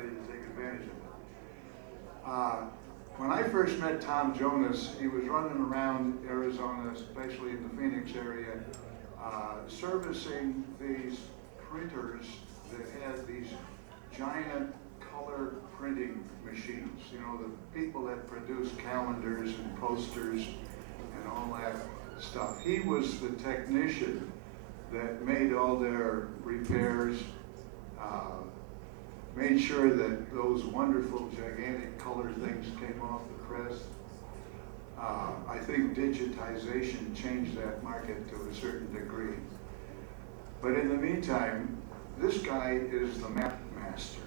decided to take advantage of it. When I first met Tom Jonas, he was running around Arizona, especially in the Phoenix area, servicing these printers that had these giant color printing machines. You know, the people that produce calendars and posters and all that stuff. He was the technician that made all their repairs, made sure that those wonderful gigantic color things came off the press. I think digitization changed that market to a certain degree. But in the meantime, this guy is the map master.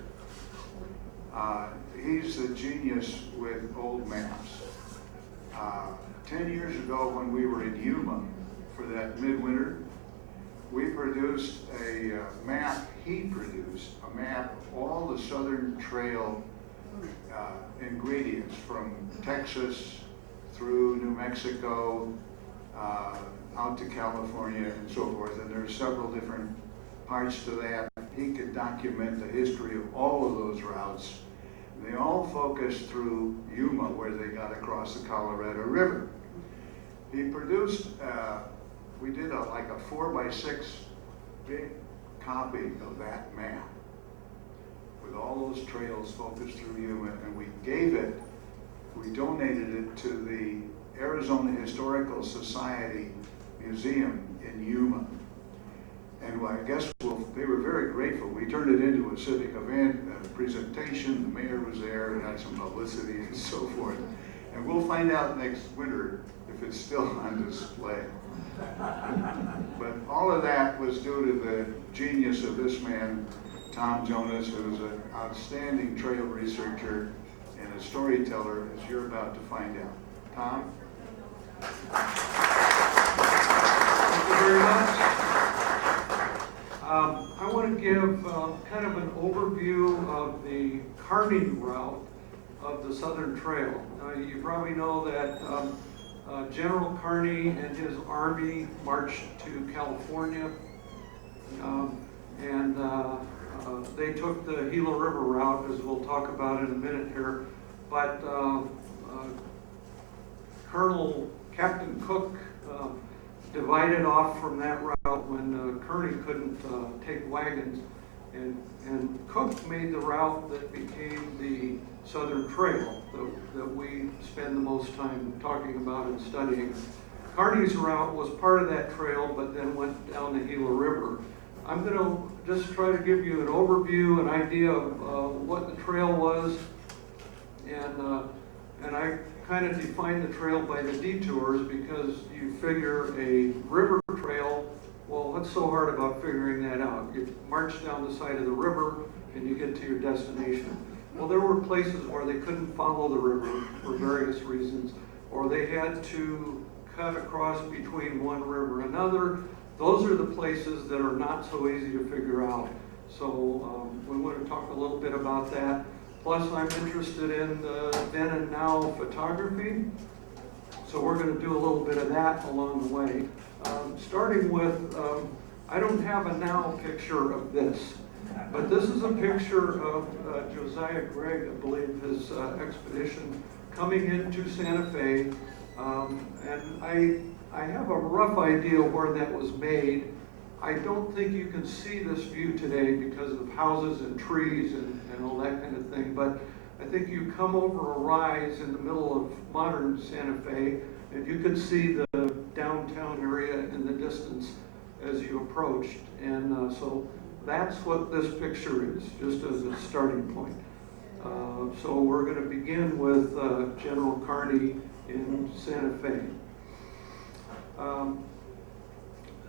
He's the genius with old maps. 10 years ago when we were in Yuma for that midwinter, we produced a map, he produced a map of all the Southern Trail ingredients from Texas through New Mexico, Alta California and so forth, and there are several different parts to that. He could document the history of all of those routes. They all focused through Yuma where they got across the Colorado River. He produced, we did like a 4x6 big copy of that map with all those trails focused through Yuma, and we donated it to the Arizona Historical Society Museum in Yuma. And I guess they were very grateful. We turned it into a civic event, a presentation, the mayor was there and had some publicity and so forth. And we'll find out next winter if it's still on display. But all of that was due to the genius of this man, Tom Jonas, who is an outstanding trail researcher and a storyteller, as you're about to find out. Tom? Thank you very much. I want to give kind of an overview of the Kearney route of the Southern Trail. You probably know that General Kearney and his army marched to California, and they took the Gila River route, as we'll talk about in a minute here. But Captain Cooke divided off from that route when Kearney couldn't take wagons, and Cooke made the route that became the Southern Trail that we spend the most time talking about and studying. Kearney's route was part of that trail, but then went down the Gila River. I'm going to just try to give you an overview, an idea of what the trail was, and I kind of define the trail by the detours, because you figure a river trail, well, what's so hard about figuring that out? You march down the side of the river and you get to your destination. Well, there were places where they couldn't follow the river for various reasons, or they had to cut across between one river and another. Those are the places that are not so easy to figure out. So we want to talk a little bit about that. Plus, I'm interested in then and now photography. So we're going to do a little bit of that along the way. Starting with, I don't have a now picture of this, but this is a picture of Josiah Gregg, I believe, his expedition coming into Santa Fe. And I have a rough idea where that was made. I don't think you can see this view today because of houses and trees and all that kind of thing, but I think you come over a rise in the middle of modern Santa Fe, and you can see the downtown area in the distance as you approached. And so that's what this picture is, just as a starting point. So we're going to begin with General Kearney in Santa Fe.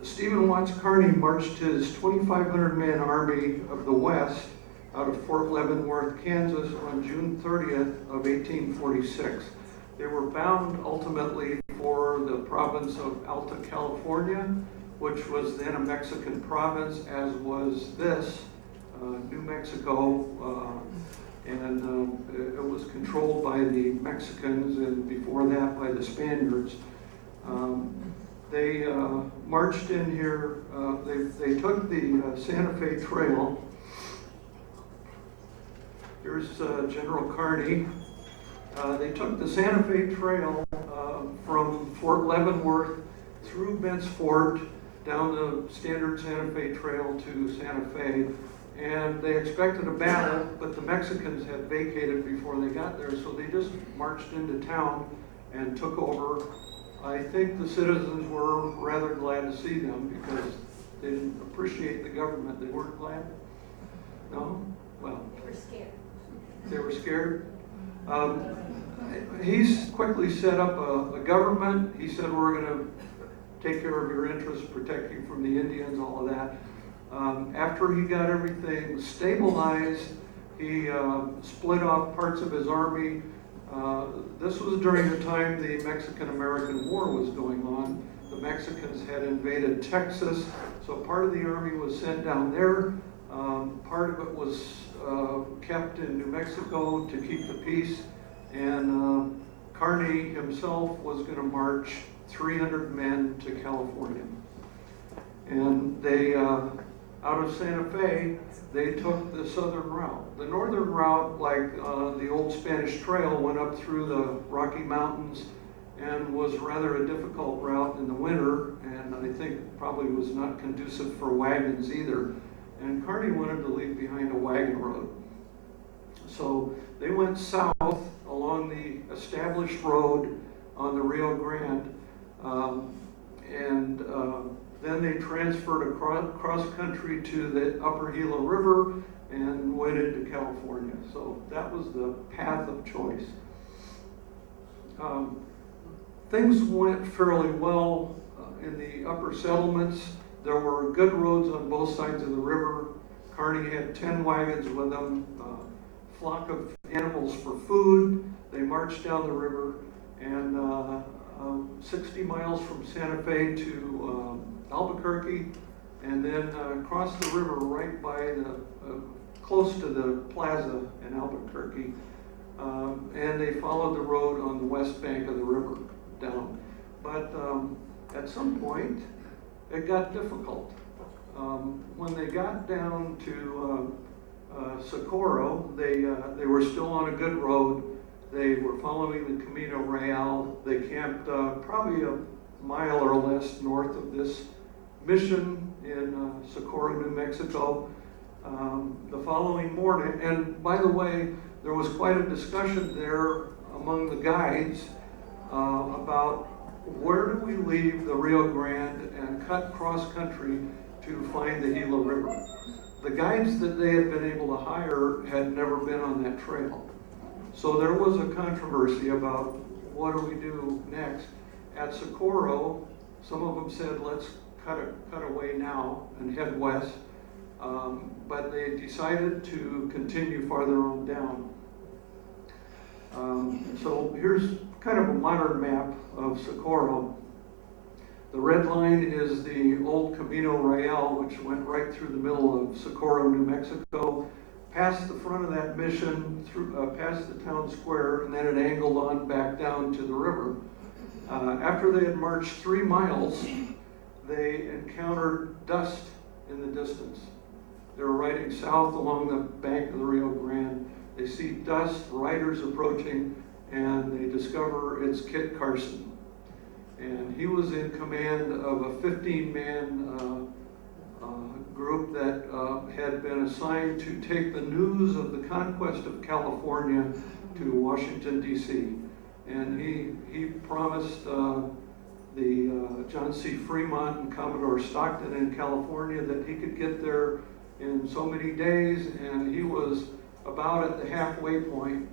Stephen Watts Kearny marched his 2,500-man army of the West out of Fort Leavenworth, Kansas on June 30th of 1846. They were bound ultimately for the province of Alta California, which was then a Mexican province, as was this, New Mexico, and it was controlled by the Mexicans, and before that by the Spaniards. They marched in here, they took the Santa Fe Trail, Here's General Kearney. They took the Santa Fe Trail from Fort Leavenworth through Bent's Fort down the standard Santa Fe Trail to Santa Fe, and they expected a battle, but the Mexicans had vacated before they got there, so they just marched into town and took over. I think the citizens were rather glad to see them because they didn't appreciate the government. They weren't glad? No? Well. They were scared. They were scared? He's quickly set up a government. He said, we're going to take care of your interests, protect you from the Indians, all of that. After he got everything stabilized, he split off parts of his army. This was during the time the Mexican-American War was going on. The Mexicans had invaded Texas, so part of the army was sent down there. Part of it was kept in New Mexico to keep the peace, and Kearney himself was going to march 300 men to California. And they, out of Santa Fe, they took the southern route. The northern route, like the old Spanish Trail, went up through the Rocky Mountains and was rather a difficult route in the winter, and I think probably was not conducive for wagons either. And Kearney wanted to leave behind a wagon road. So they went south along the established road on the Rio Grande, and then they transferred across country to the upper Gila River and went into California. So that was the path of choice. Things went fairly well in the upper settlements. There were good roads on both sides of the river. Kearney had 10 wagons with them, a flock of animals for food. They marched down the river, and 60 miles from Santa Fe to Albuquerque, and then crossed the river right by close to the plaza in Albuquerque. And they followed the road on the west bank of the river down. But at some point, it got difficult. When they got down to Socorro, they were still on a good road. They were following the Camino Real. They camped probably a mile or less north of this mission in Socorro, New Mexico. The following morning, and by the way, there was quite a discussion there among the guides about where do we leave the Rio Grande and cut cross country to find the Gila River. The guides that they had been able to hire had never been on that trail. So there was a controversy about what do we do next. At Socorro, some of them said, let's cut away now and head west. But they decided to continue farther on down. So here's kind of a modern map of Socorro. The red line is the old Camino Real, which went right through the middle of Socorro, New Mexico, past the front of that mission, through past the town square, and then it angled on back down to the river. After they had marched 3 miles, they encountered dust in the distance. They were riding south along the bank of the Rio Grande. They see dust, riders approaching, and they discover it's Kit Carson. And he was in command of a 15-man group that had been assigned to take the news of the conquest of California to Washington, D.C. And he promised the John C. Fremont and Commodore Stockton in California that he could get there in so many days, and he was about at the halfway point,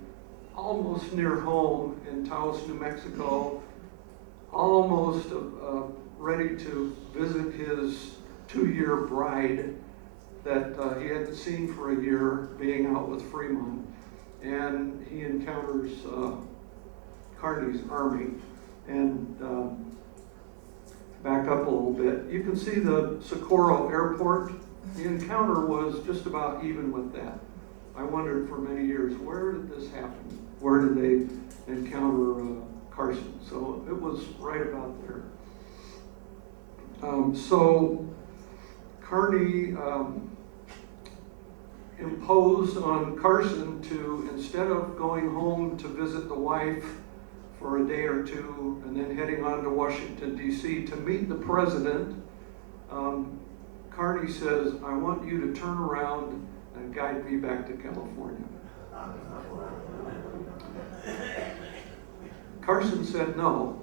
almost near home in Taos, New Mexico, almost ready to visit his 2-year bride that he hadn't seen for a year, being out with Fremont. And he encounters Kearney's army. And back up a little bit, you can see the Socorro airport. The encounter was just about even with that. I wondered for many years, where did this happen? Where did they encounter Carson? So it was right about there. So Kearney imposed on Carson to, instead of going home to visit the wife for a day or two and then heading on to Washington, D.C. to meet the president, Kearney says, I want you to turn around and guide me back to California. Carson said no,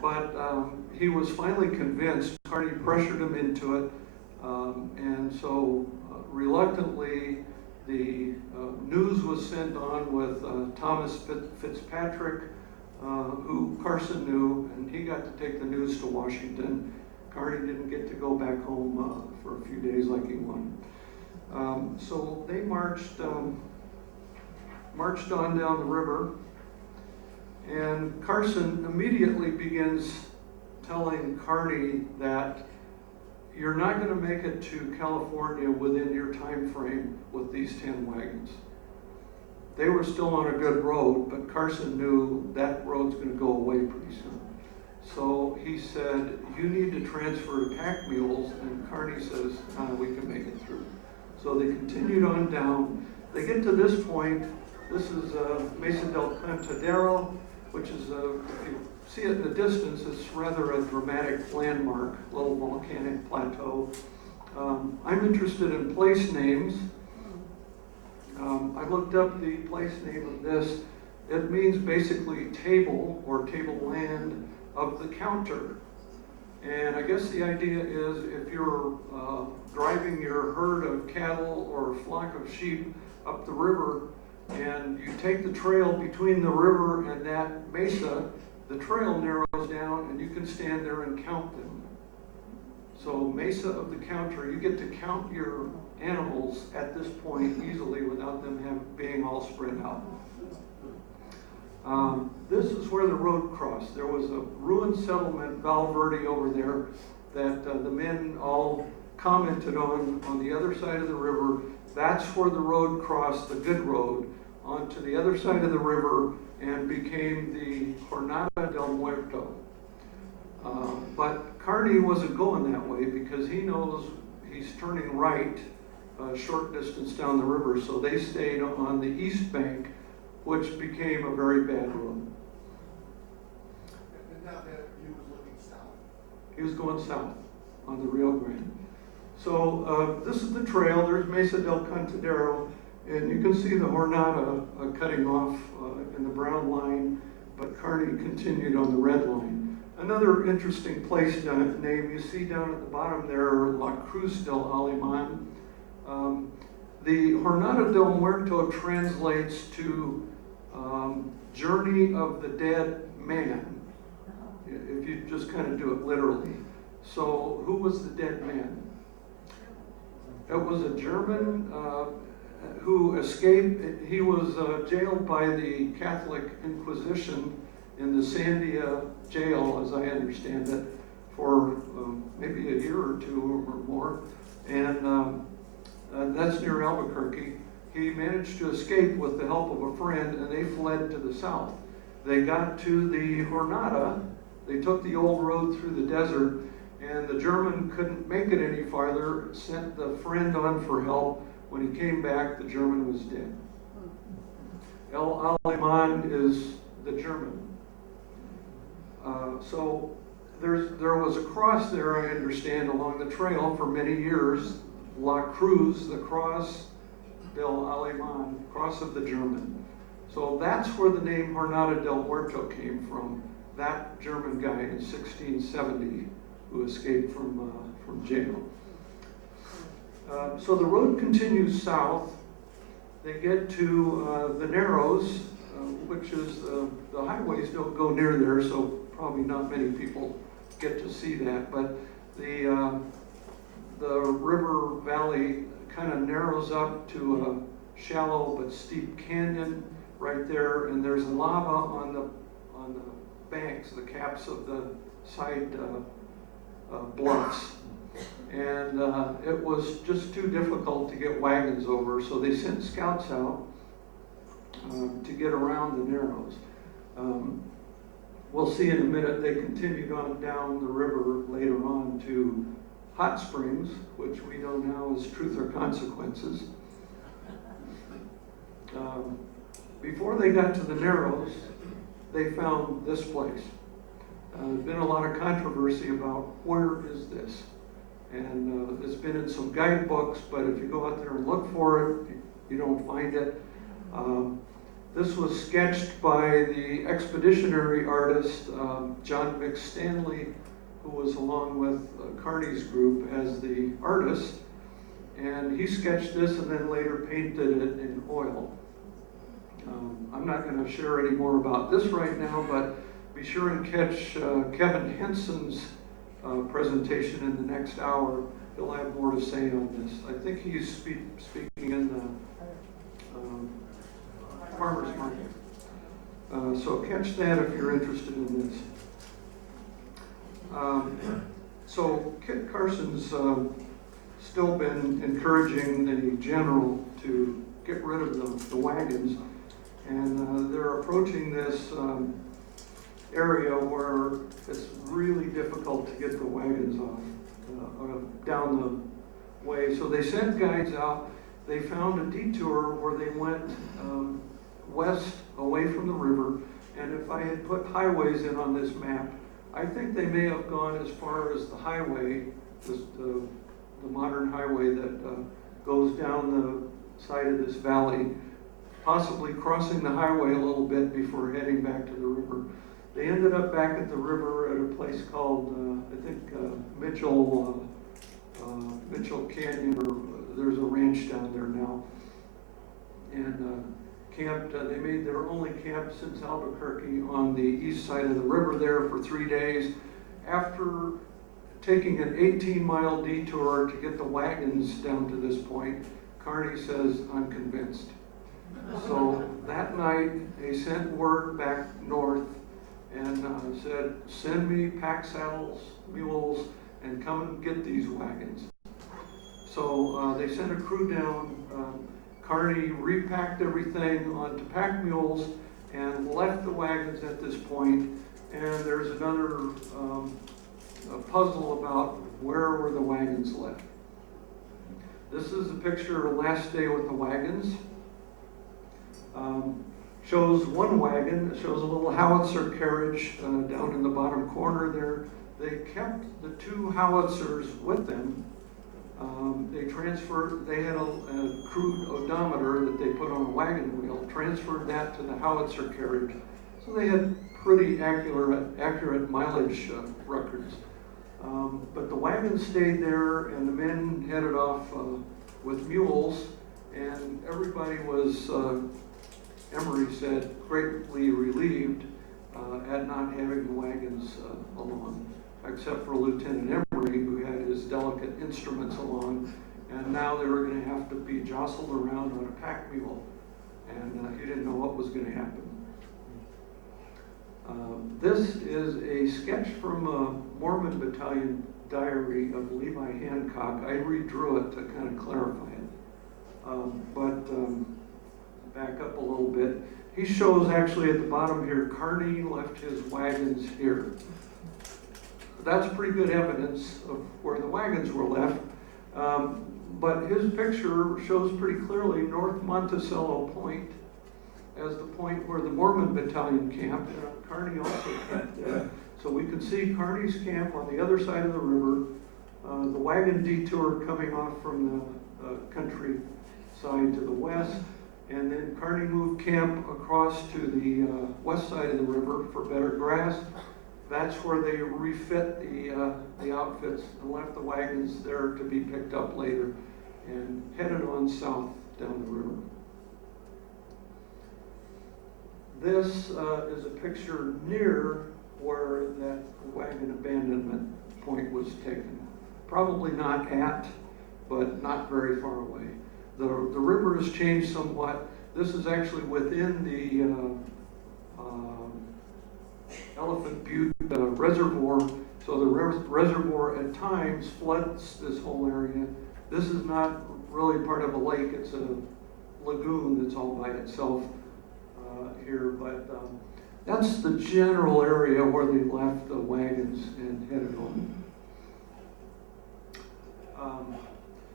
but he was finally convinced. Kearney pressured him into it, and so reluctantly the news was sent on with Thomas Fitzpatrick, who Carson knew, and he got to take the news to Washington. Kearney didn't get to go back home for a few days like he wanted. So they marched on down the river, and Carson immediately begins telling Kearney that you're not going to make it to California within your time frame with these 10 wagons. They were still on a good road, but Carson knew that road's going to go away pretty soon. So he said, you need to transfer to pack mules, and Kearney says, we can make it through. So they continued on down. They get to this point. This is Mesa del Cantadero, which is, if you see it in the distance, it's rather a dramatic landmark, little volcanic plateau. I'm interested in place names. I looked up the place name of this. It means basically table or tableland of the counter. And I guess the idea is if you're driving your herd of cattle or flock of sheep up the river and you take the trail between the river and that mesa, the trail narrows down and you can stand there and count them. So mesa of the counter, you get to count your animals at this point easily without them being all spread out. This is where the road crossed. There was a ruined settlement, Val Verde, over there that the men all commented on the other side of the river. That's where the road crossed, the good road, onto the other side of the river and became the Jornada del Muerto. But Kearney wasn't going that way because he knows he's turning right a short distance down the river, so they stayed on the east bank, which became a very bad road. And now that he was looking south. He was going south on the Rio Grande. So this is the trail. There's Mesa del Cantadero, and you can see the Jornada cutting off in the brown line, but Kearney continued on the red line. Another interesting place name you see down at the bottom there, La Cruz del Alemán. The Jornada del Muerto translates to Journey of the Dead Man, if you just kind of do it literally. So who was the dead man? It was a German who escaped. He was jailed by the Catholic Inquisition in the Sandia jail, as I understand it, for maybe a year or two or more. And that's near Albuquerque. He managed to escape with the help of a friend, and they fled to the south. They got to the Jornada. They took the old road through the desert, and the German couldn't make it any farther, sent the friend on for help. When he came back, the German was dead. El Alemán is the German. So there was a cross there, I understand, along the trail for many years. La Cruz, the cross del Alemán, cross of the German. So that's where the name Jornada del Muerto came from. That German guy in 1670 who escaped from jail. So the road continues south. They get to the Narrows, which is the highways don't go near there, so probably not many people get to see that. But the river valley kind of narrows up to a shallow but steep canyon right there, and there's lava on the banks, the caps of the side bluffs. And it was just too difficult to get wagons over, so they sent scouts out to get around the Narrows. We'll see in a minute, they continued on down the river later on to hot springs, which we know now is truth or consequences. Before they got to the Narrows, they found this place. There's been a lot of controversy about where is this, and it's been in some guidebooks, but if you go out there and look for it, you don't find it. This was sketched by the expeditionary artist John McStanley, who was along with Kearney's group as the artist, and he sketched this and then later painted it in oil. I'm not going to share any more about this right now, but be sure and catch Kevin Henson's presentation in the next hour. He'll have more to say on this. I think he's speaking in the farmer's market. So catch that if you're interested in this. So Kit Carson's still been encouraging the general to get rid of the wagons, and they're approaching this area where it's really difficult to get the wagons off down the way. So they sent guides out. They found a detour where they went west away from the river, and if I had put highways in on this map, I think they may have gone as far as the highway, the modern highway that goes down the side of this valley, possibly crossing the highway a little bit before heading back to the river. They ended up back at the river at a place called, I think, Mitchell Canyon, or there's a ranch down there now, and camped. They made their only camp since Albuquerque on the east side of the river there for 3 days. After taking an 18-mile detour to get the wagons down to this point, Kearney says, "I'm convinced." So that night, they sent word back north and said, "Send me pack saddles, mules, and come and get these wagons." So they sent a crew down. Kearney repacked everything onto pack mules and left the wagons at this point. And there's another a puzzle about where were the wagons left. This is a picture of last day with the wagons. Shows one wagon. It shows a little howitzer carriage down in the bottom corner there. They kept the 2 howitzers with them. They had a crude odometer that they put on a wagon wheel, transferred that to the howitzer carriage. So they had pretty accurate mileage records. But the wagon stayed there, and the men headed off with mules, and everybody was, Emory said, greatly relieved at not having the wagons along, except for Lieutenant Emory, who had his delicate instruments along, and now they were going to have to be jostled around on a pack mule, and he didn't know what was going to happen. This is a sketch from a Mormon Battalion diary of Levi Hancock. I redrew it to kind of clarify it. Back up a little bit. He shows actually at the bottom here, Kearney left his wagons here. That's pretty good evidence of where the wagons were left. But his picture shows pretty clearly North Monticello Point as the point where the Mormon Battalion camped. Kearney also camped there. So we can see Kearney's camp on the other side of the river, the wagon detour coming off from the country side to the west, and then Kearney moved camp across to the west side of the river for better grass. That's where they refit the outfits and left the wagons there to be picked up later and headed on south down the river. This is a picture near where that wagon abandonment point was taken. Probably not at, but not very far away. The river has changed somewhat. This is actually within the Elephant Butte reservoir. So the reservoir at times floods this whole area. This is not really part of a lake. It's a lagoon that's all by itself here. But that's the general area where they left the wagons and headed on.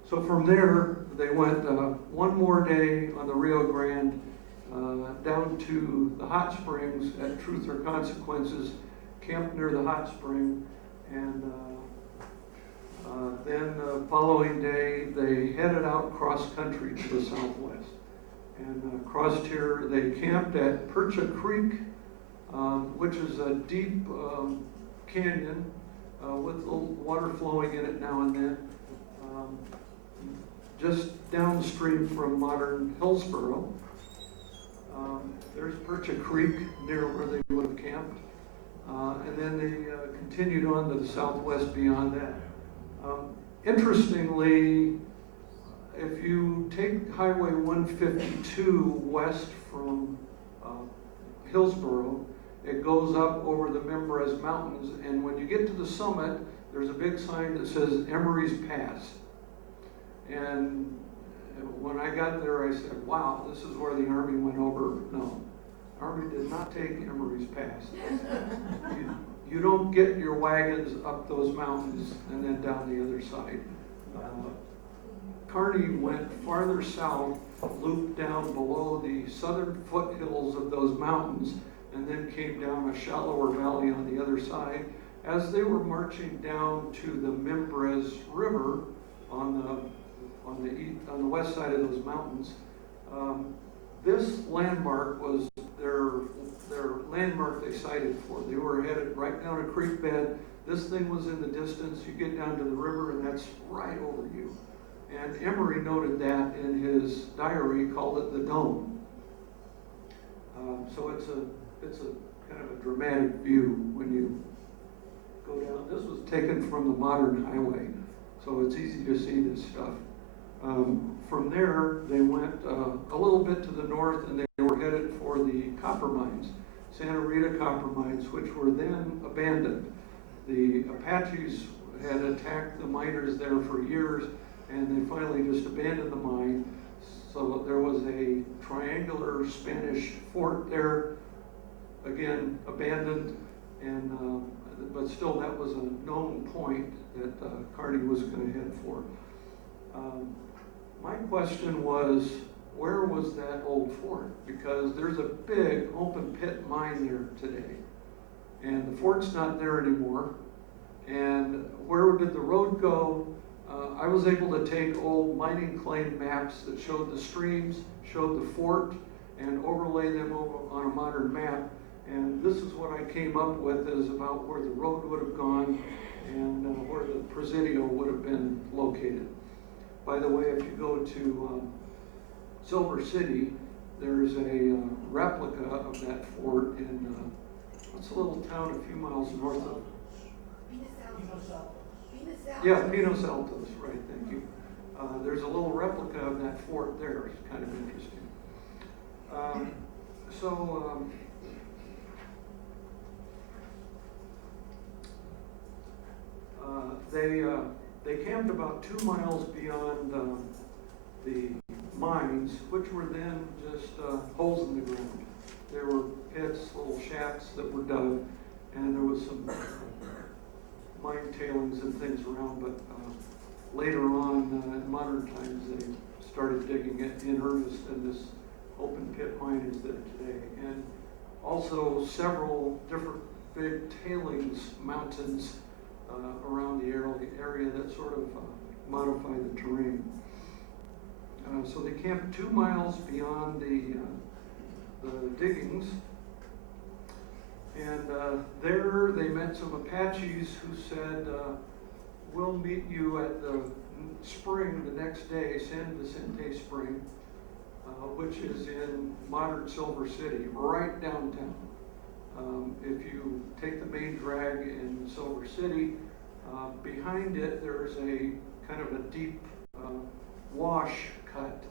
So from there, they went one more day on the Rio Grande down to the hot springs at Truth or Consequences, camped near the hot spring, and then the following day they headed out cross country to the southwest and crossed here. They camped at Percha Creek, which is a deep canyon with little water flowing in it now and then, just downstream from modern Hillsboro. There's Percha Creek near where they would have camped. And then they continued on to the southwest beyond that. Interestingly, if you take Highway 152 west from Hillsboro, it goes up over the Mimbres Mountains, and when you get to the summit, there's a big sign that says Emory's Pass. And when I got there, I said, wow, this is where the Army went over. No, Army did not take Emory's Pass. You don't get your wagons up those mountains and then down the other side. Kearney went farther south, looped down below the southern foothills of those mountains, and then came down a shallower valley on the other side. As they were marching down to the Mimbres River on the west side of those mountains, this landmark was their landmark they sighted for. They were headed right down a creek bed. This thing was in the distance. You get down to the river and that's right over you. And Emory noted that in his diary, called it the Dome. So it's a kind of a dramatic view when you go down. This was taken from the modern highway, so it's easy to see this stuff. From there, they went a little bit to the north, and they were headed for the copper mines, Santa Rita copper mines, which were then abandoned. The Apaches had attacked the miners there for years, and they finally just abandoned the mine. So there was a triangular Spanish fort there, again abandoned, and but still that was a known point that Kearney was going to head for. My question was, where was that old fort? Because there's a big open pit mine there today, and the fort's not there anymore. And where did the road go? I was able to take old mining claim maps that showed the streams, showed the fort, and overlay them on a modern map. And this is what I came up with is about where the road would have gone and where the Presidio would have been located. By the way, if you go to Silver City, there's a replica of that fort in, what's a little town a few miles north of? Yeah, Pinos Altos, right, thank you. There's a little replica of that fort there. It's kind of interesting. They camped about 2 miles beyond the mines, which were then just holes in the ground. There were pits, little shafts that were dug, and there was some mine tailings and things around, but later on, in modern times, they started digging it in earnest, and this open pit mine is there today. And also several different big tailings mountains around the area that sort of modify the terrain. So they camped 2 miles beyond the diggings, and there they met some Apaches who said, we'll meet you at the spring the next day, San Vicente Spring, which is in modern Silver City, right downtown. If you take the main drag in Silver City, behind it there's a kind of a deep wash cut,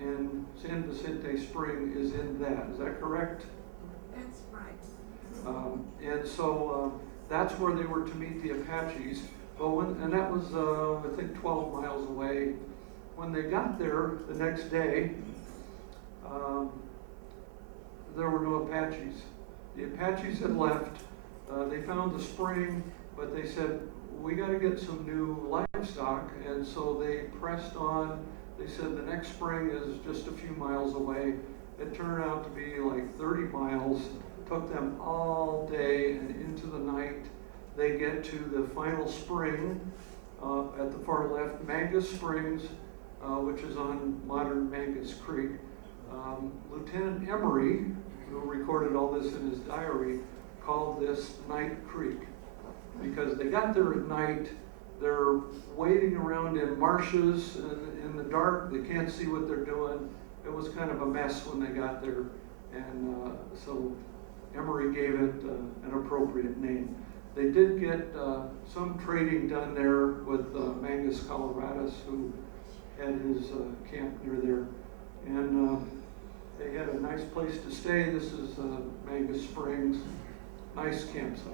and San Vicente Spring is in that. Is that correct? That's right. And so that's where they were to meet the Apaches. And that was, I think, 12 miles away. When they got there the next day, there were no Apaches. The Apaches had left. They found the spring, but they said, we got to get some new livestock, and so they pressed on. They said the next spring is just a few miles away. It turned out to be like 30 miles. Took them all day and into the night. They get to the final spring at the far left, Mangus Springs, which is on modern Mangus Creek. Lieutenant Emory, who recorded all this in his diary, called this Night Creek because they got there at night. They're wading around in marshes and in the dark. They can't see what they're doing. It was kind of a mess when they got there, and so Emory gave it an appropriate name. They did get some trading done there with Mangus Coloradus, who had his camp near there, and they had a nice place to stay. This is Mangus Springs, nice campsite.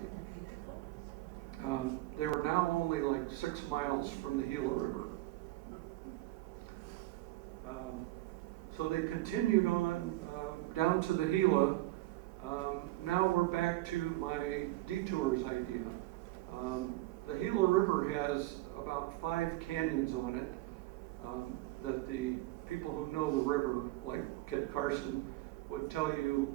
They were now only like 6 miles from the Gila River. So they continued on down to the Gila. Now we're back to my detours idea. The Gila River has about 5 canyons on it that the people who know the river, like Kit Carson, would tell you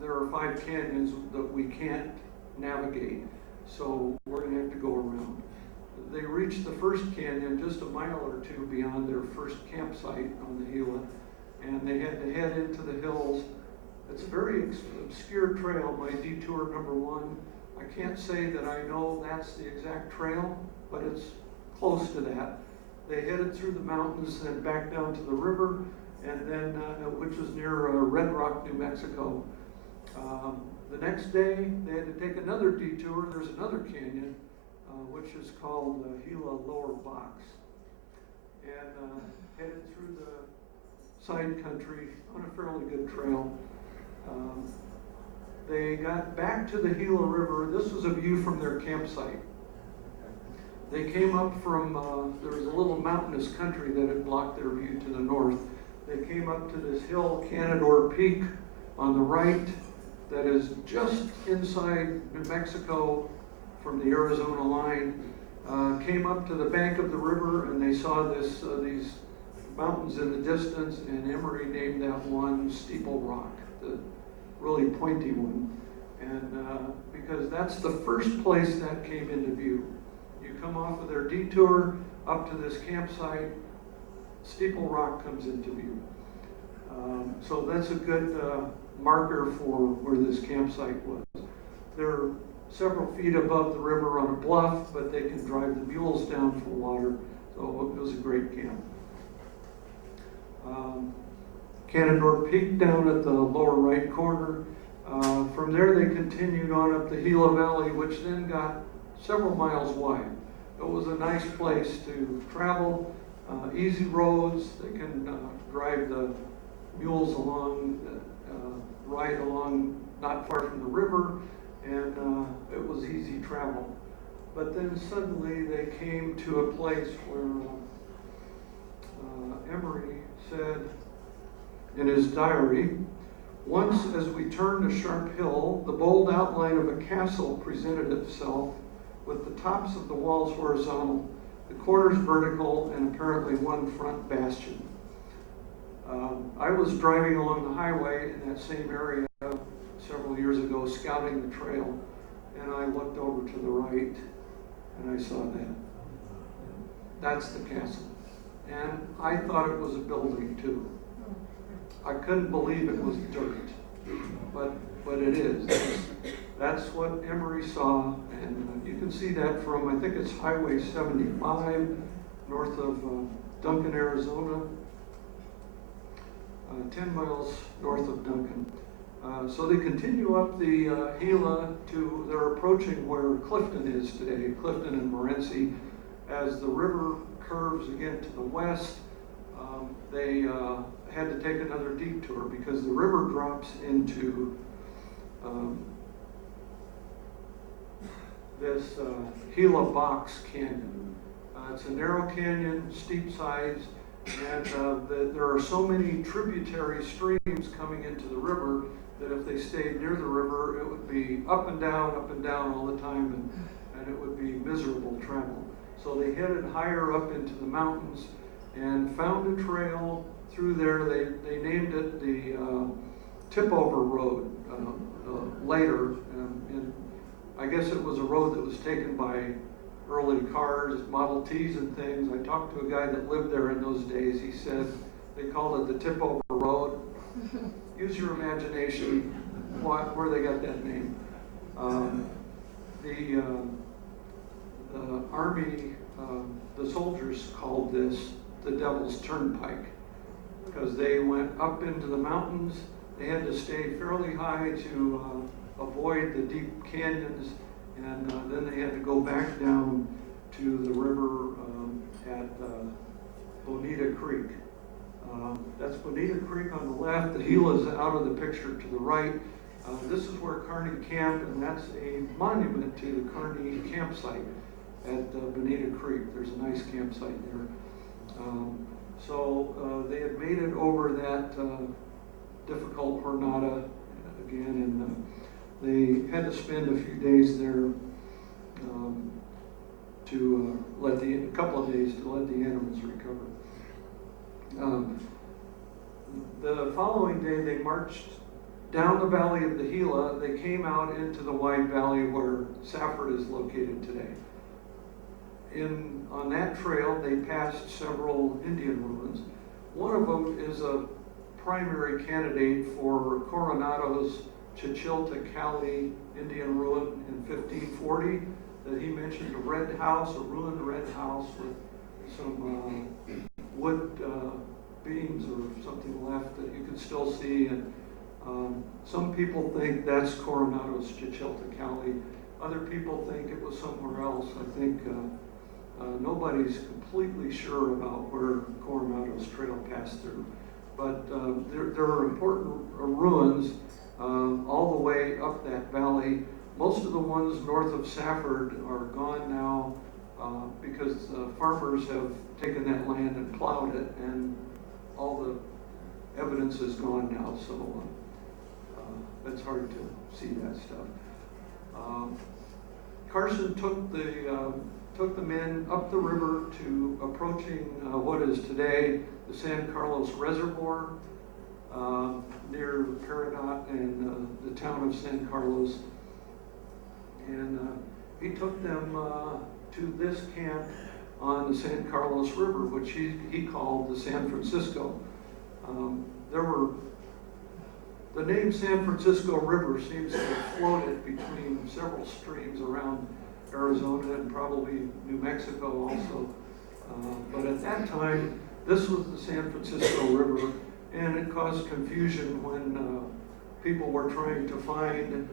there are 5 canyons that we can't navigate, so we're going to have to go around. They reached the first canyon just a mile or 2 beyond their first campsite on the Gila, and they had to head into the hills. It's a very obscure trail, my detour number 1. I can't say that I know that's the exact trail, but it's close to that. They headed through the mountains and back down to the river, and then which is near Red Rock, New Mexico. The next day, they had to take another detour. There's another canyon, which is called Gila Lower Box, and headed through the side country on a fairly good trail. They got back to the Gila River. This was a view from their campsite. They came up from, there was a little mountainous country that had blocked their view to the north. They came up to this hill, Canador Peak, on the right, that is just inside New Mexico from the Arizona line. Came up to the bank of the river, and they saw this these mountains in the distance, and Emory named that one Steeple Rock, the really pointy one. And because that's the first place that came into view. You come off of their detour up to this campsite, Steeple Rock comes into view. So that's a good marker for where this campsite was. They're several feet above the river on a bluff, but they can drive the mules down for water, so it was a great camp. Canador Peak down at the lower right corner. From there they continued on up the Gila Valley, which then got several miles wide. It was a nice place to travel, easy roads. They can drive the mules along, ride along not far from the river, and it was easy travel. But then suddenly they came to a place where Emory said in his diary, "Once as we turned a sharp hill, the bold outline of a castle presented itself with the tops of the walls horizontal, the corners vertical, and apparently one front bastion." I was driving along the highway in that same area several years ago, scouting the trail, and I looked over to the right, and I saw that. That's the castle. And I thought it was a building too. I couldn't believe it was dirt, but it is. That's what Emory saw, and you can see that from, I think it's Highway 75, north of Duncan, Arizona, 10 miles north of Duncan. So they continue up the Gila to, they're approaching where Clifton is today, Clifton and Morenci. As the river curves again to the west, they had to take another detour because the river drops into this Gila Box Canyon. It's a narrow canyon, steep sides, and there are so many tributary streams coming into the river that if they stayed near the river, it would be up and down all the time, and it would be miserable travel. So they headed higher up into the mountains and found a trail through there. They named it the Tip-Over Road later. And I guess it was a road that was taken by early cars, Model Ts and things. I talked to a guy that lived there in those days. He said they called it the Tip-Over Road. Use your imagination where they got that name. The Army, the soldiers called this the Devil's Turnpike because they went up into the mountains. They had to stay fairly high to avoid the deep canyons, and then they had to go back down to the river at Bonita Creek. That's Bonita Creek on the left. The Gila's out of the picture to the right. This is where Kearney camped, and that's a monument to the Kearney campsite at Bonita Creek. There's a nice campsite there. So they had made it over that difficult Jornada again, and they had to spend a few days there to a couple of days to let the animals recover. The following day, they marched down the valley of the Gila. They came out into the wide valley where Safford is located today. On that trail, they passed several Indian ruins. One of them is a primary candidate for Coronado's Chichiltecalli Indian ruin in 1540 that he mentioned, a ruined red house with some wood beams or something left that you can still see. And some people think that's Coronado's Chichiltecalli. Other people think it was somewhere else. I think nobody's completely sure about where Coronado's trail passed through. But there are important ruins all the way up that valley. Most of the ones north of Safford are gone now because farmers have taken that land and plowed it, and all the evidence is gone now, so it's hard to see that stuff. Carson took the men up the river to approaching what is today the San Carlos Reservoir near Peridot and the town of San Carlos. And he took them to this camp on the San Carlos River, which he called the San Francisco. The name San Francisco River seems to have floated between several streams around Arizona and probably New Mexico also. But at that time, this was the San Francisco River, and it caused confusion when people were trying to find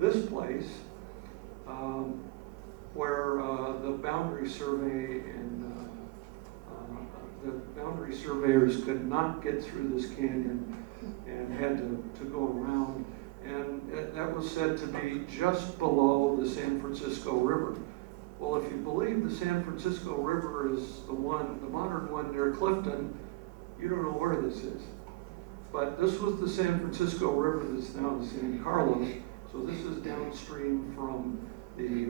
this place where the boundary survey and the boundary surveyors could not get through this canyon and had to go around. And that was said to be just below the San Francisco River. Well, if you believe the San Francisco River is the modern one near Clifton, you don't know where this is. But this was the San Francisco River that's now the San Carlos. So this is downstream from the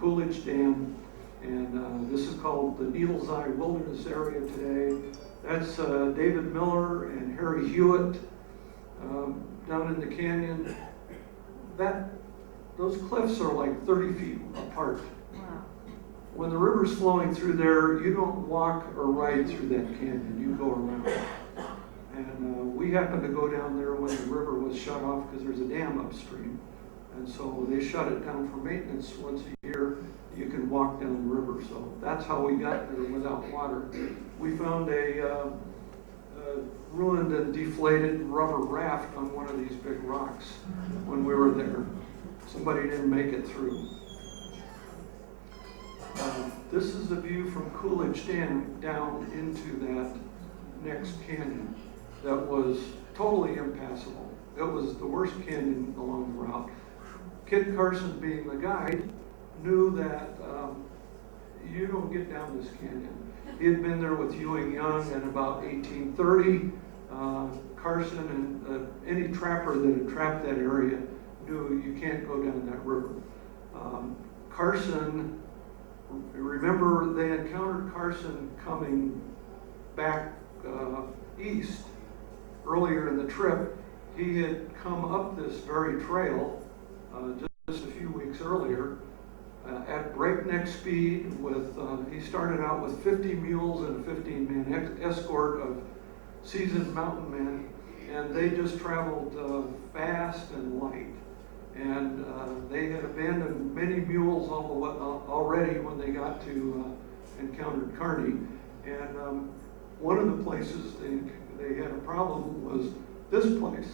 Coolidge Dam, and this is called the Needles Eye Wilderness Area today. That's David Miller and Harry Hewitt down in the canyon. Those cliffs are like 30 feet apart. Wow. When the river's flowing through there, you don't walk or ride through that canyon, you go around. And we happened to go down there when the river was shut off because there's a dam upstream. And so they shut it down for maintenance once a year. You can walk down the river. So that's how we got there without water. We found a ruined and deflated rubber raft on one of these big rocks when we were there. Somebody didn't make it through. This is the view from Coolidge Dam down into that next canyon that was totally impassable. It was the worst canyon along the route. Kit Carson, being the guide, knew that you don't get down this canyon. He had been there with Ewing Young in about 1830. Carson and any trapper that had trapped that area knew you can't go down that river. Carson, remember they encountered Carson coming back east earlier in the trip. He had come up this very trail just a few weeks earlier at breakneck speed with, he started out with 50 mules and a 15-man escort of seasoned mountain men, and they just traveled fast and light. And they had abandoned many mules already when they got to encountered Kearney. And one of the places they had a problem was this place.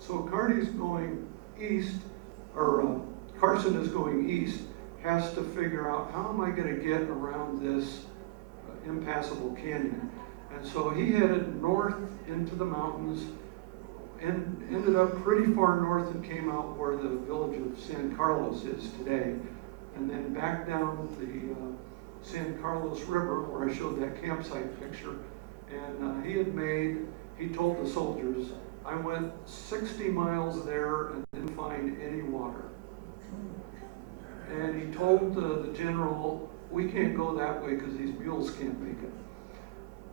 So Kearney's going east, or Carson is going east, has to figure out how am I going to get around this impassable canyon. And so he headed north into the mountains and ended up pretty far north and came out where the village of San Carlos is today. And then back down the San Carlos River where I showed that campsite picture. And he told the soldiers, I went 60 miles there and didn't find any water. And he told the general, we can't go that way because these mules can't make it.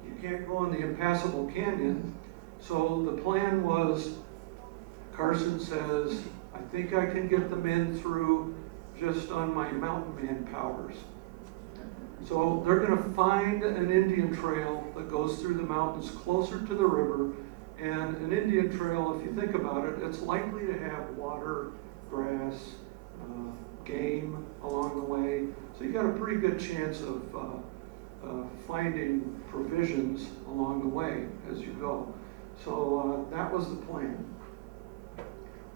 You can't go in the impassable canyon. So the plan was, Carson says, I think I can get the men through just on my mountain man powers. So they're going to find an Indian trail that goes through the mountains closer to the river. And an Indian trail, if you think about it, it's likely to have water, grass, game along the way. So you got a pretty good chance of finding provisions along the way as you go. So that was the plan.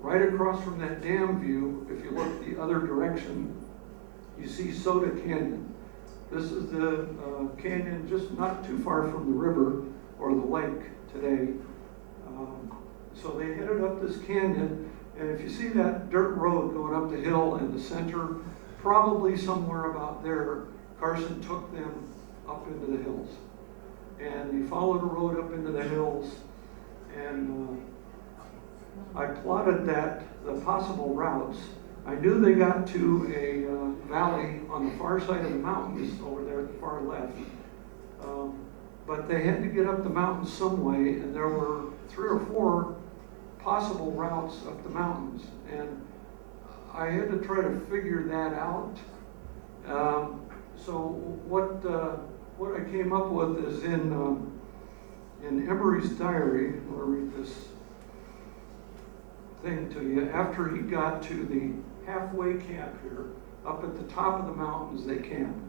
Right across from that dam view, if you look the other direction, you see Soda Canyon. This is the canyon just not too far from the river or the lake today. So they headed up this canyon, and if you see that dirt road going up the hill in the center, probably somewhere about there, Carson took them up into the hills. And he followed a road up into the hills, and I plotted the possible routes. I knew they got to a valley on the far side of the mountains over there at the far left. But they had to get up the mountain some way, and there were 3 or 4 possible routes up the mountains. And I had to try to figure that out. So what I came up with is in Emory's diary. I'll read this thing to you. After he got to the halfway camp here, up at the top of the mountains they camped.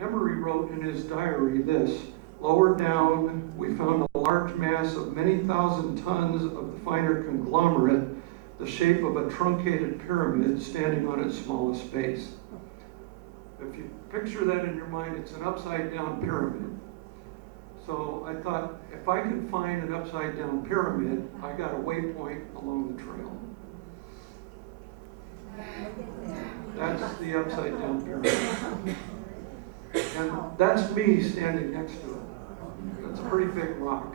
Emory wrote in his diary this: lower down, we found a large mass of many thousand tons of the finer conglomerate, the shape of a truncated pyramid standing on its smallest base. If you picture that in your mind, it's an upside down pyramid. So I thought, if I could find an upside down pyramid, I got a waypoint along the trail. That's the upside down pyramid. And that's me standing next to it. That's a pretty big rock.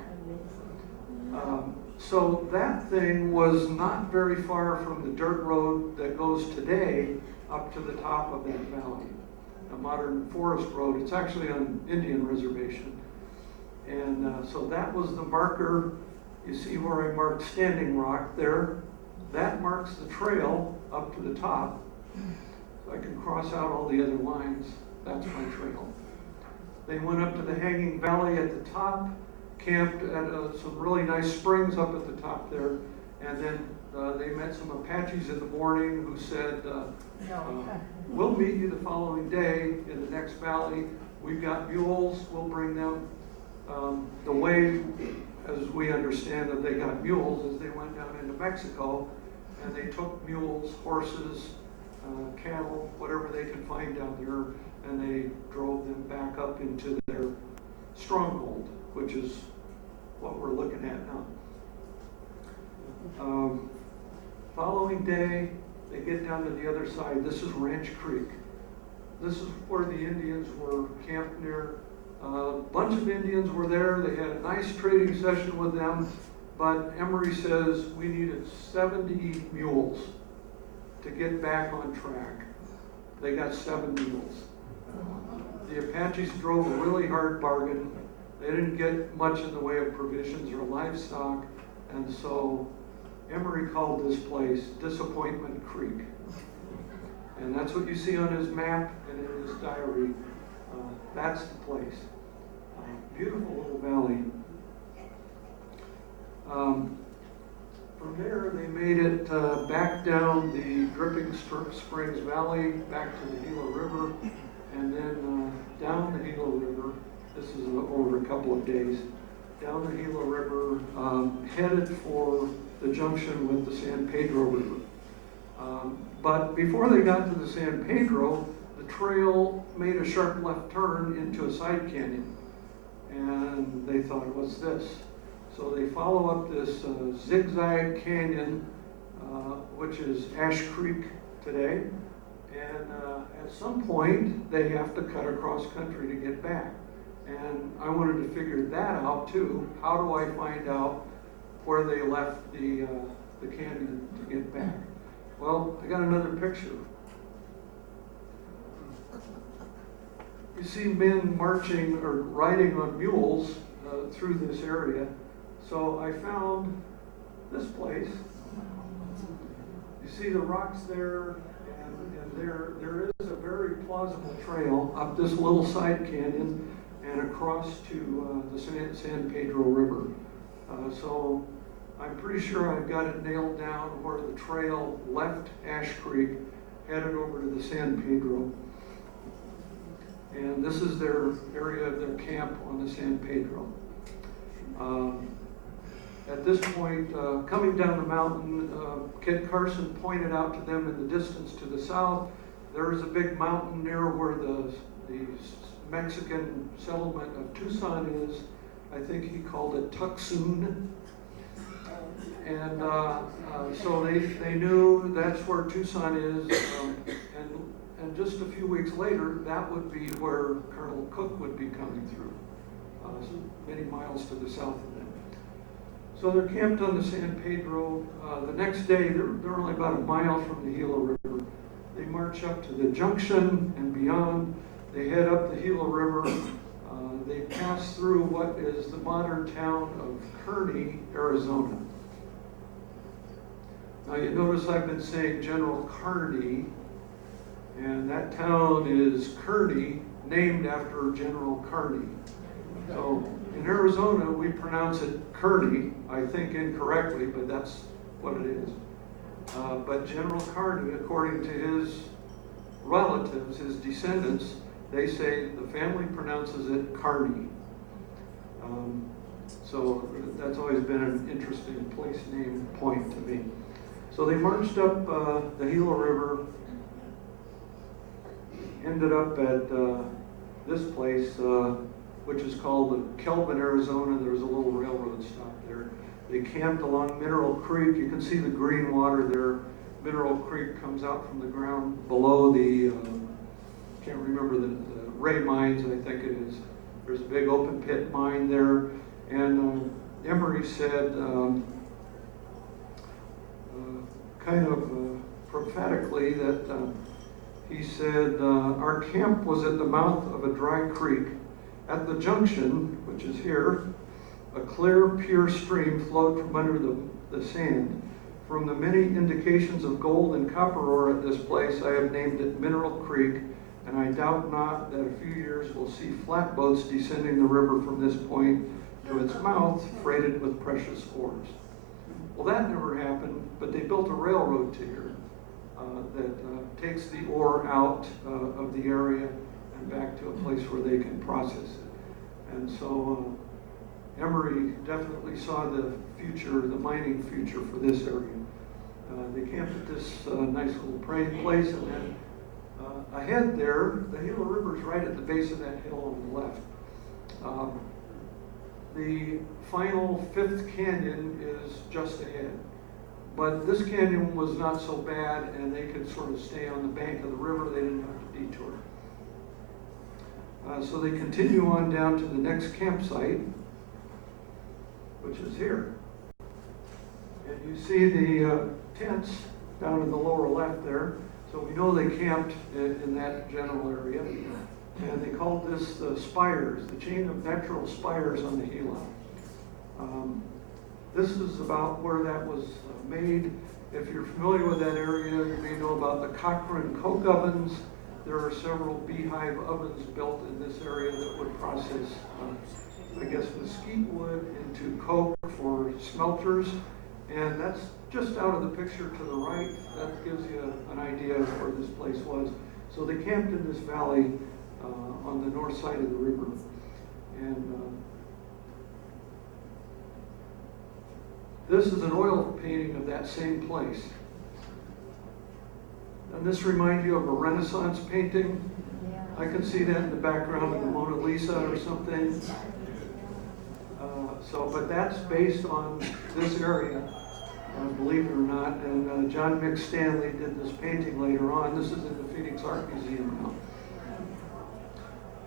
So that thing was not very far from the dirt road that goes today up to the top of that valley, a modern forest road. It's actually on Indian reservation. And so that was the marker. You see where I marked Standing Rock there? That marks the trail up to the top. So I can cross out all the other lines. That's my trail. They went up to the Hanging Valley at the top, camped at some really nice springs up at the top there, and then they met some Apaches in the morning who said, we'll meet you the following day in the next valley. We've got mules, we'll bring them. The way, as we understand that they got mules, is they went down into Mexico and they took mules, horses, cattle, whatever they could find down there, and they drove them back up into their stronghold, which is what we're looking at now. Following day, they get down to the other side. This is Ranch Creek. This is where the Indians were camped near. A bunch of Indians were there. They had a nice trading session with them, but Emory says we needed 70 mules to get back on track. they got 7 mules. The Apaches drove a really hard bargain. They didn't get much in the way of provisions or livestock, and so Emory called this place Disappointment Creek. And that's what you see on his map and in his diary. That's the place. Beautiful little valley. From there, they made it back down the Dripping Springs Valley, back to the Gila River, and then down the Gila River. This is over a couple of days. Down the Gila River, headed for the junction with the San Pedro River. But before they got to the San Pedro, the trail made a sharp left turn into a side canyon. And they thought, what's this? So they follow up this zigzag canyon, which is Ash Creek today. And at some point, they have to cut across country to get back. And I wanted to figure that out too. How do I find out where they left the canyon to get back? Well, I got another picture. You see men marching or riding on mules through this area. So I found this place. You see the rocks there, and there is a very plausible trail up this little side canyon and across to the San Pedro River. So I'm pretty sure I've got it nailed down where the trail left Ash Creek, headed over to the San Pedro. And this is their area of their camp on the San Pedro. At this point, coming down the mountain, Kit Carson pointed out to them in the distance to the south, there is a big mountain near where the Mexican settlement of Tucson is. I think he called it Tucson. And so they knew that's where Tucson is. And just a few weeks later, that would be where Colonel Cooke would be coming through, so many miles to the south of them. So they're camped on the San Pedro. The next day, they're only about a mile from the Gila River. They march up to the junction and beyond. They head up the Gila River. They pass through what is the modern town of Kearney, Arizona. Now you notice I've been saying General Kearney, and that town is Kearney, named after General Kearney. So in Arizona, we pronounce it Kearney, I think incorrectly, but that's what it is. But General Kearney, according to his relatives, his descendants, they say the family pronounces it Kearney. So that's always been an interesting place name point to me. So they marched up the Gila River, ended up at this place, which is called Kelvin, Arizona. There's a little railroad stop there. They camped along Mineral Creek. You can see the green water there. Mineral Creek comes out from the ground below the, can't remember the Ray mines, I think it is. There's a big open pit mine there. And Emory said, kind of prophetically, that he said, our camp was at the mouth of a dry creek. At the junction, which is here, a clear, pure stream flowed from under the sand. From the many indications of gold and copper ore at this place, I have named it Mineral Creek, and I doubt not that a few years will see flatboats descending the river from this point to its mouth, freighted with precious ores. Well, that never happened, but they built a railroad to here that takes the ore out of the area and back to a place where they can process it. And so Emory definitely saw the future, the mining future for this area. They camped at this nice little place, and then ahead there, the Gila River's right at the base of that hill on the left. The final 5th canyon is just ahead. But this canyon was not so bad, and they could sort of stay on the bank of the river. They didn't have to detour. So they continue on down to the next campsite, which is here. And you see the tents down in the lower left there. So we know they camped in that general area. And they called this the spires, the chain of natural spires on the Gila. This is about where that was made. If you're familiar with that area, you may know about the Cooke ovens. There are several beehive ovens built in this area that would process, I guess, mesquite wood into coke for smelters. And that's just out of the picture to the right. That gives you an idea of where this place was. So they camped in this valley on the north side of the river. And this is an oil painting of that same place. And this reminds you of a Renaissance painting. I can see that in the background of the Mona Lisa or something. But that's based on this area, believe it or not. And John McStanley did this painting later on. This is in the Phoenix Art Museum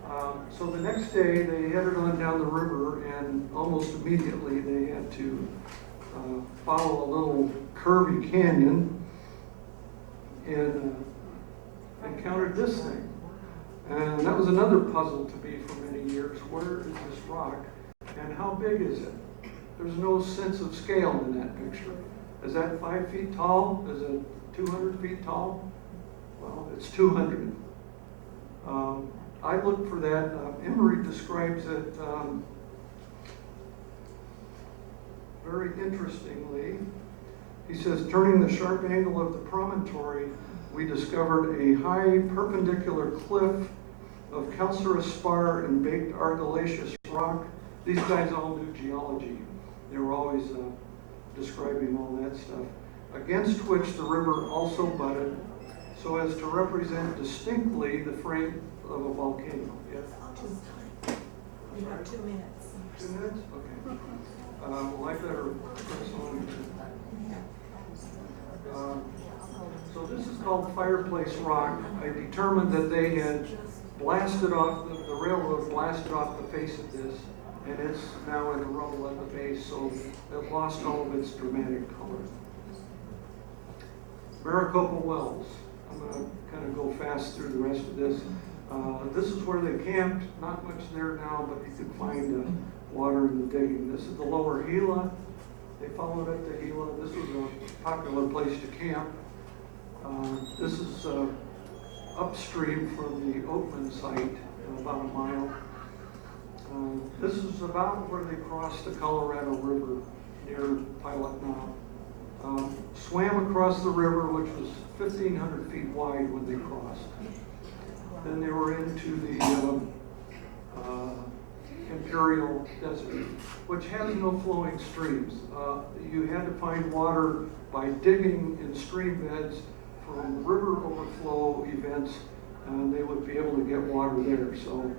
now. So the next day they headed on down the river, and almost immediately they had to follow a little curvy canyon and encountered this thing. And that was another puzzle to me for many years. Where is this rock and how big is it? There's no sense of scale in that picture. Is that 5 feet tall? Is it 200 feet tall? Well, it's 200. I looked for that. Emory describes it very interestingly. He says, turning the sharp angle of the promontory, we discovered a high perpendicular cliff of calcareous spar and baked argillaceous rock. These guys all knew geology. They were always describing all that stuff, against which the river also butted, so as to represent distinctly the frame of a volcano. Yes? You have 2 minutes. 2 minutes? Okay. Well, I better press on. So this is called Fireplace Rock. I determined that they had blasted off, the railroad blasted off the face of this, and it's now in the rubble at the base, so it lost all of its dramatic color. Maricopa Wells. I'm going to kind of go fast through the rest of this. This is where they camped. Not much there now, but you could find water in the digging. This is the lower Gila. They followed up the Gila. This was a popular place to camp. This is upstream from the Oatman site, about a mile. This is about where they crossed the Colorado River near Pilot Knob. Swam across the river, which was 1,500 feet wide when they crossed. Then they were into the Imperial Desert, which has no flowing streams. You had to find water by digging in stream beds from river overflow events, and they would be able to get water there. So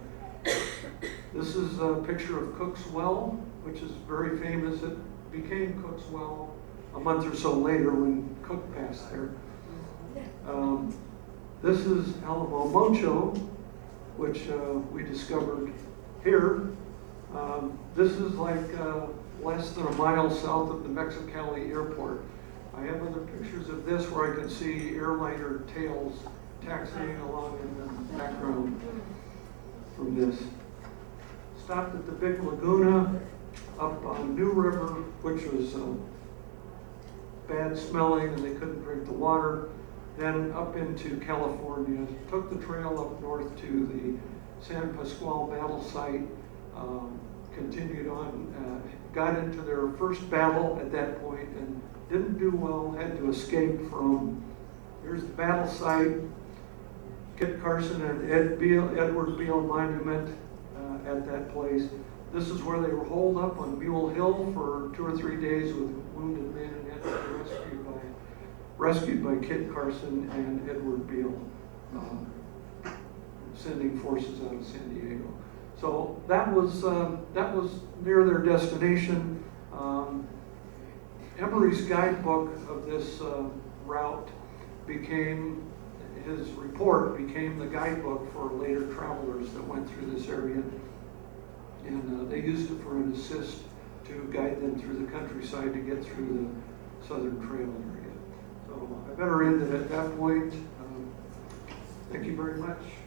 this is a picture of Cooke's Well, which is very famous. It became Cooke's Well a month or so later when Cooke passed there. This is Alamo Mocho, which we discovered here. This is like less than a mile south of the Mexicali airport. I have other pictures of this where I can see airliner tails taxiing along in the background from this. Stopped at the Big Laguna up on New River, which was bad smelling and they couldn't drink the water. Then up into California, took the trail up north to the San Pasqual battle site, continued on, got into their first battle at that point and didn't do well, had to escape from, here's the battle site, Kit Carson and Edward Beale Monument at that place. This is where they were holed up on Mule Hill for 2 or 3 days with wounded men and had to be rescued by Kit Carson and Edward Beale, sending forces out of San Diego. So that was near their destination. Emory's guidebook of this route became, his report became the guidebook for later travelers that went through this area. And they used it for an assist to guide them through the countryside to get through the Southern Trail area. So I better end it at that point. Thank you very much.